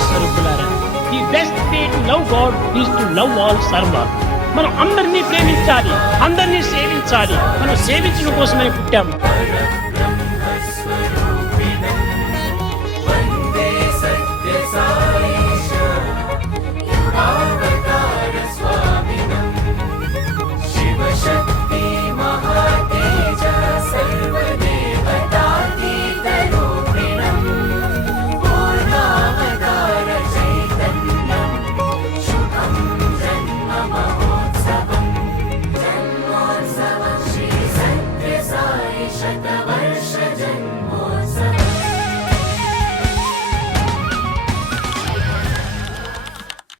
స్వరూపులారా, the best way to love God is to love all, serve all. మనం అందరినీ ప్రేమించాలి, అందరినీ సేవించాలి. మనం సేవించడం కోసమే పుట్టాము.